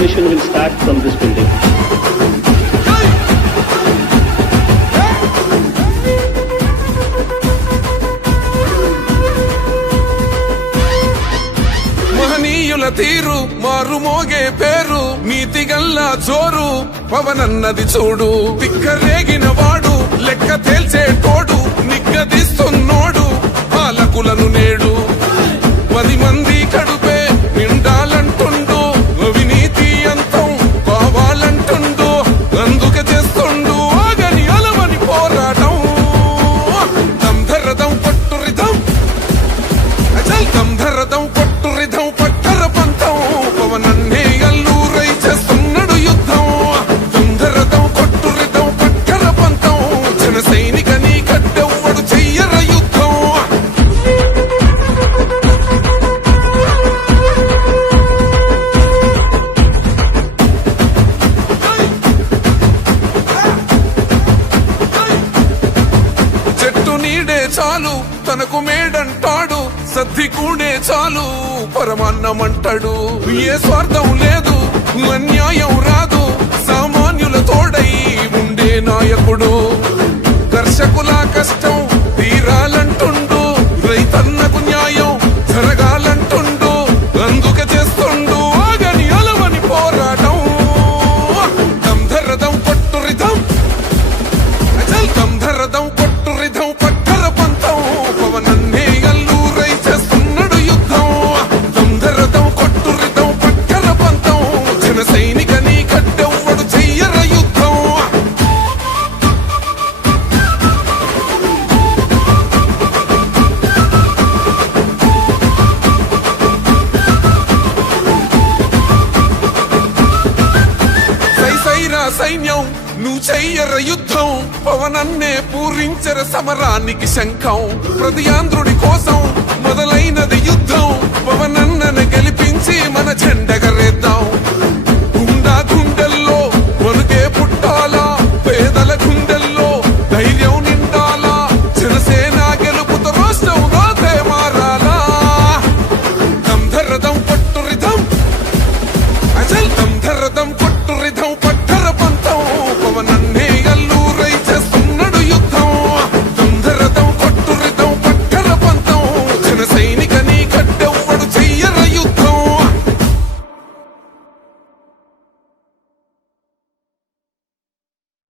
Demolition will start from this building. మహనీయుల తీరు మారు మోగే పేరు నీతి గల్లా జోరు పవనన్నది చూడు పిక్కరే అచల్ గంధరదం కొట్టురిదం పట్టర పంతం. పవనన్నే అల్లూరై చేస్తున్నాడు యుద్ధం. గంధరదం కొట్టురిదం పట్టర పంతం. జన సైనిక నీ కట్టెవ్వడు చెయ్యర యుద్ధం. చెట్టు నీడే చాలు తనకు మేడంటాడు. సర్దికుండే చాలు పరమాన్నమంటాడు. ఏ స్వార్థం లేదు అన్యాయం రాదు. సామాన్యుల తోడై ఉండే నాయకుడు. కర్షకుల కష్టం సైన్యం నువ్వు చెయ్యర యుద్ధం. పవనన్నే పూరించర సమరానికి శంఖం. ప్రతియాంధ్రుడి కోసం మొదలైనది యుద్ధం. పవనన్నను గెలిపించి